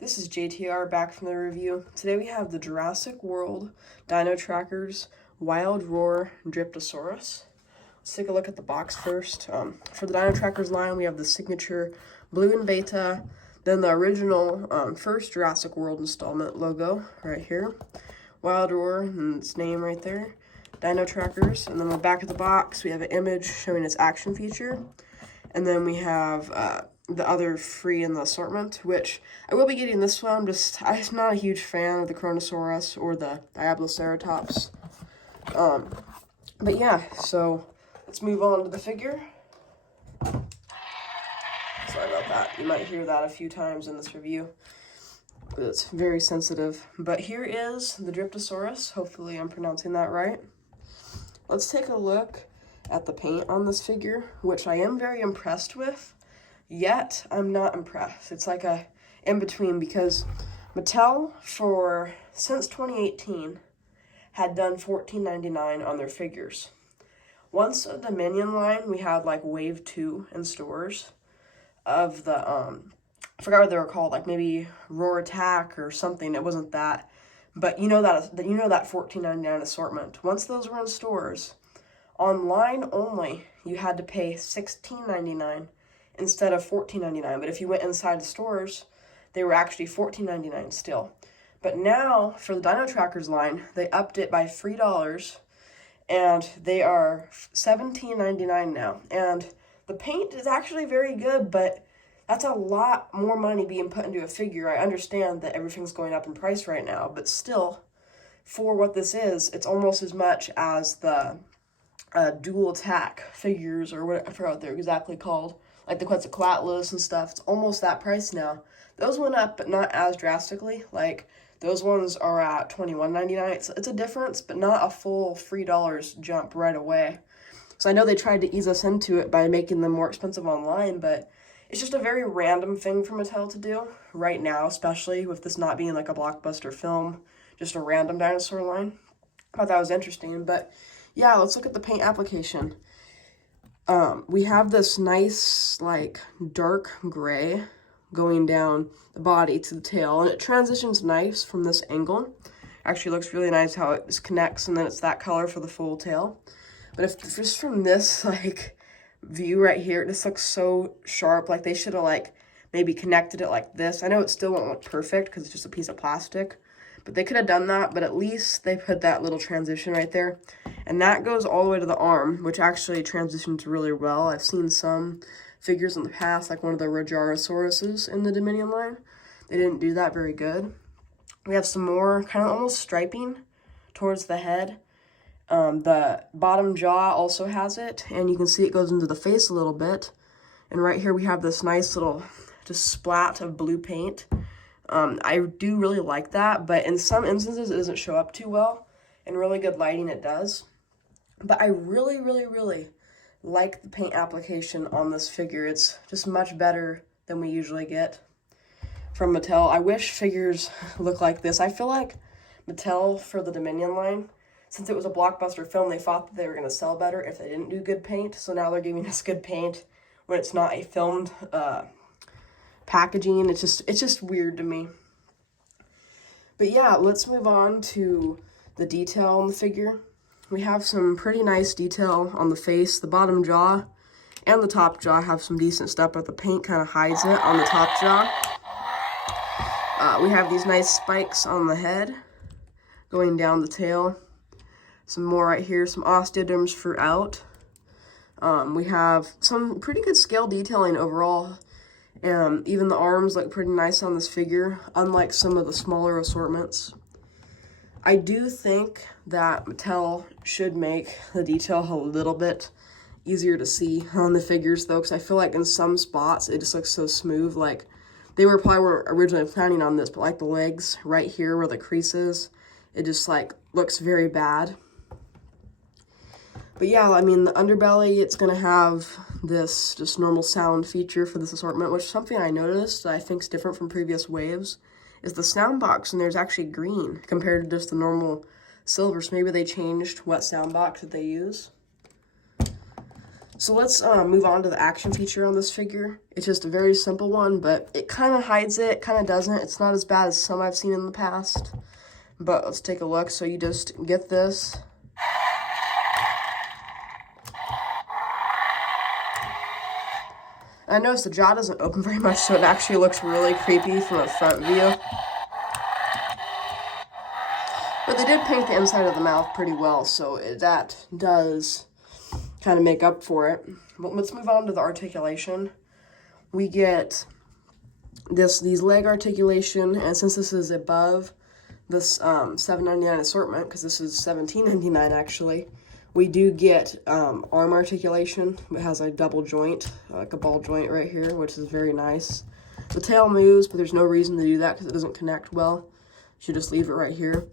This is JTR back from the review. Today we have the Jurassic World Dino Trackers Wild Roar Dryptosaurus. Let's take a look at the box first. For the Dino Trackers line, we have the signature blue and beta, then the original first Jurassic World installment logo right here. Wild Roar and its name right there. Dino Trackers. And then on the back of the box, we have an image showing its action feature. And then we have the other free in the assortment, which I will be getting this one. I'm not a huge fan of the Kronosaurus or the Diabloceratops. But yeah, so let's move on to the figure. Sorry about that. You might hear that a few times in this review. It's very sensitive. But here is the Dryptosaurus. Hopefully I'm pronouncing that right. Let's take a look at the paint on this figure, which I am very impressed with, yet I'm not impressed. It's like a in-between, because Mattel, since 2018, had done $14.99 on their figures. Once the Dominion line, we had like Wave 2 in stores of the, I forgot what they were called, like maybe Roar Attack or something. It wasn't that, but you know that $14.99 assortment. Once those were in stores, online only, you had to pay $16.99 instead of $14.99. But if you went inside the stores, they were actually $14.99 still. But now, for the Dino Trackers line, they upped it by $3, and they are $17.99 now. And the paint is actually very good, but that's a lot more money being put into a figure. I understand that everything's going up in price right now, but still, for what this is, it's almost as much as the dual attack figures, or what I forgot what they're exactly called, like the Quetzalcoatlus and stuff. It's almost that price now. Those went up, but not as drastically. Like those ones are at $21.99. It's a difference, but not a full $3 jump right away. So I know they tried to ease us into it by making them more expensive online, but it's just a very random thing for Mattel to do right now, especially with this not being like a blockbuster film, just a random dinosaur line. I thought that was interesting, but yeah, let's look at the paint application. We have this nice, like, dark gray going down the body to the tail, and it transitions nice from this angle. Actually looks really nice how it just connects, and then it's that color for the full tail. But if just from this, like, view right here, this looks so sharp. Like, they should have, like, maybe connected it like this. I know it still won't look perfect because it's just a piece of plastic, but they could have done that. But at least they put that little transition right there. And that goes all the way to the arm, which actually transitions really well. I've seen some figures in the past, like one of the Rajarasaurus in the Dominion line. They didn't do that very good. We have some more kind of almost striping towards the head. The bottom jaw also has it, and you can see it goes into the face a little bit. And right here we have this nice little just splat of blue paint. I do really like that, but in some instances it doesn't show up too well. In really good lighting it does. But I really, really, really like the paint application on this figure. It's just much better than we usually get from Mattel. I wish figures look like this. I feel like Mattel, for the Dominion line, since it was a blockbuster film, they thought that they were going to sell better if they didn't do good paint. So now they're giving us good paint when it's not a filmed packaging. It's just weird to me. But yeah, let's move on to the detail on the figure. We have some pretty nice detail on the face. The bottom jaw and the top jaw have some decent stuff, but the paint kind of hides it on the top jaw. We have these nice spikes on the head going down the tail. Some more right here, some osteoderms throughout. We have some pretty good scale detailing overall. Even the arms look pretty nice on this figure, unlike some of the smaller assortments. I do think that Mattel should make the detail a little bit easier to see on the figures, though, because I feel like in some spots it just looks so smooth. Like, they weren't originally planning on this, but like the legs right here where the crease is, it just like looks very bad. But yeah, I mean, the underbelly, it's going to have this just normal sound feature for this assortment, which is something I noticed that I think is different from previous waves, is the sound box, and there's actually green compared to just the normal silver. So maybe they changed what sound box that they use. So let's move on to the action feature on this figure. It's just a very simple one, but it kind of hides it, kind of doesn't. It's not as bad as some I've seen in the past. But let's take a look. So you just get this. I noticed the jaw doesn't open very much, so it actually looks really creepy from a front view. But they did paint the inside of the mouth pretty well, so that does kind of make up for it. But let's move on to the articulation. We get these leg articulation, and since this is above this $7.99 assortment, because this is $17.99 actually, we do get arm articulation. It has a double joint, like a ball joint right here, which is very nice. The tail moves, but there's no reason to do that because it doesn't connect well. You should just leave it right here.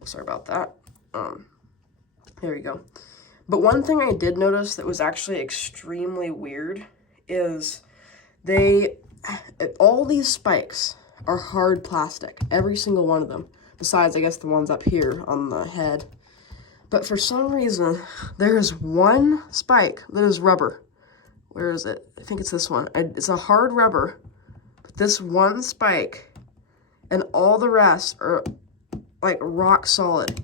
Oh, sorry about that. There we go. But one thing I did notice that was actually extremely weird is all these spikes are hard plastic, every single one of them, besides I guess the ones up here on the head. But for some reason, there's one spike that is rubber. Where is it? I think it's this one. It's a hard rubber, but this one spike and all the rest are like rock solid.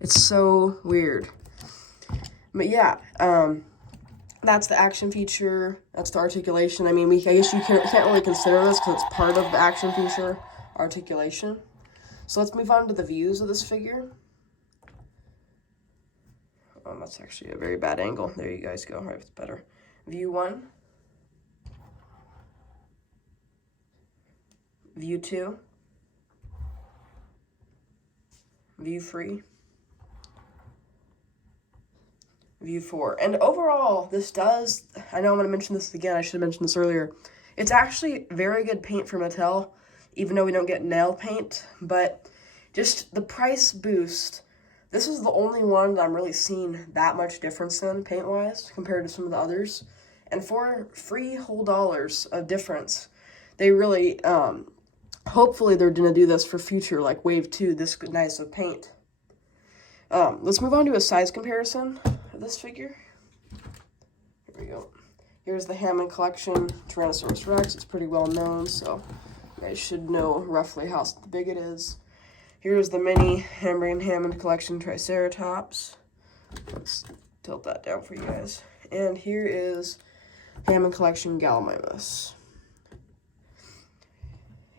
It's so weird. But yeah, that's the action feature. That's the articulation. I mean, I guess you can't really consider this because it's part of the action feature, articulation. So let's move on to the views of this figure. That's actually a very bad angle. There you guys go. All right, it's better. View 1. View 2. View 3. View 4. And overall, this does, I know I'm going to mention this again, I should have mentioned this earlier. It's actually very good paint for Mattel, even though we don't get nail paint, but just the price boost. This is the only one that I'm really seeing that much difference in paint-wise compared to some of the others. And for free whole dollars of difference, they really, hopefully they're going to do this for future, like Wave 2, this nice of paint. Let's move on to a size comparison of this figure. Here we go. Here's the Hammond Collection Tyrannosaurus Rex. It's pretty well known, so you guys should know roughly how big it is. Here's the mini Hammond Collection Triceratops. Let's tilt that down for you guys. And here is Hammond Collection Gallimimus.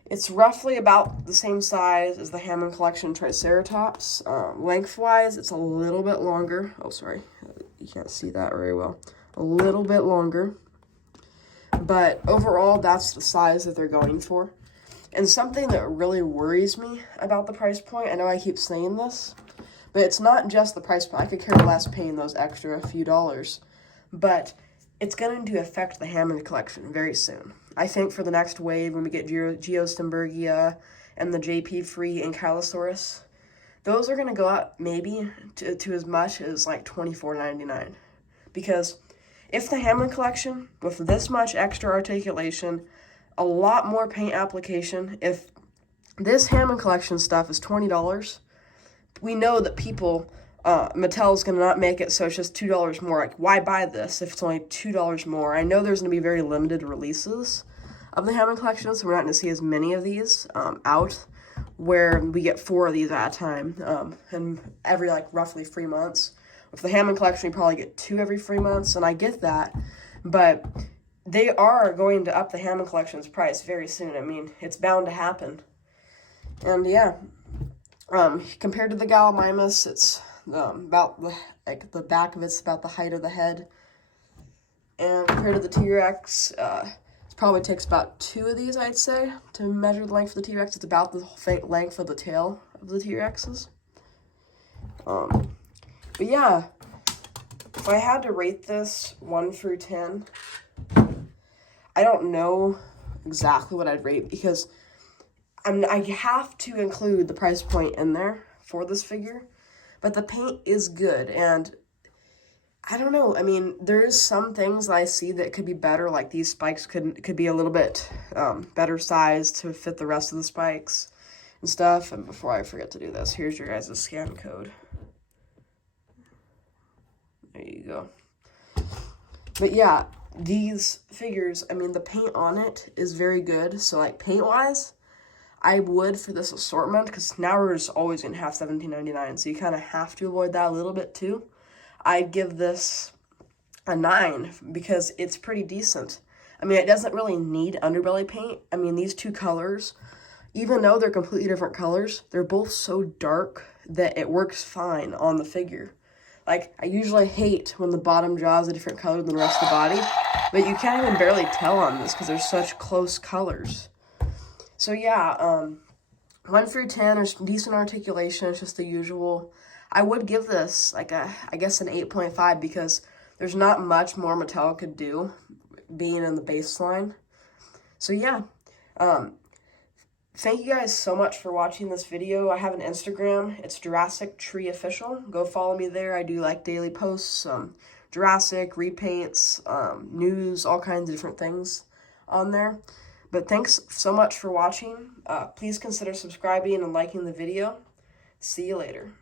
It's roughly about the same size as the Hammond Collection Triceratops. Lengthwise, it's a little bit longer. Oh, sorry. You can't see that very well. A little bit longer. But overall, that's the size that they're going for. And something that really worries me about the price point, I know I keep saying this, but it's not just the price point. I could care less paying those extra few dollars. But it's going to affect the Hammond Collection very soon. I think for the next wave, when we get Geostembergia and the JP Free Ankylosaurus, those are going to go up maybe to as much as like $24.99. Because if the Hammond Collection, with this much extra articulation, a lot more paint application, if this Hammond Collection stuff is $20, we know that people, Mattel's going to not make it so it's just $2 more. Like, why buy this if it's only $2 more? I know there's going to be very limited releases of the Hammond Collection, so we're not going to see as many of these out, where we get 4 of these at a time, and every, like, roughly 3 months. With the Hammond Collection, we probably get 2 every 3 months, and I get that, but they are going to up the Hammond Collection's price very soon. I mean, it's bound to happen. And yeah, compared to the Gallimimus, it's about the back of it's about the height of the head. And compared to the T-Rex, it probably takes about 2 of these, I'd say, to measure the length of the T-Rex. It's about the length of the tail of the T-Rexes. But yeah, if I had to rate this 1 through 10, I don't know exactly what I'd rate because I have to include the price point in there for this figure, but the paint is good, and I don't know. I mean, there's some things I see that could be better, like these spikes could be a little bit better sized to fit the rest of the spikes and stuff. And before I forget to do this, here's your guys' scan code. There you go. But yeah, these figures, I mean, the paint on it is very good. So like paint-wise, I would for this assortment, because now we're just always going to have $17.99, so you kind of have to avoid that a little bit too. I'd give this a 9 because it's pretty decent. I mean, it doesn't really need underbelly paint. I mean, these two colors, even though they're completely different colors, they're both so dark that it works fine on the figure. Like, I usually hate when the bottom jaw is a different color than the rest of the body, but you can't even barely tell on this because they're such close colors. So yeah, 1 through 10 are decent articulation. It's just the usual. I would give this like I guess an 8.5 because there's not much more Mattel could do being in the baseline. So yeah, thank you guys so much for watching this video. I have an Instagram. It's Jurassic Tree Official. Go follow me there. I do like daily posts, Jurassic, repaints, news, all kinds of different things on there. But thanks so much for watching. Please consider subscribing and liking the video. See you later.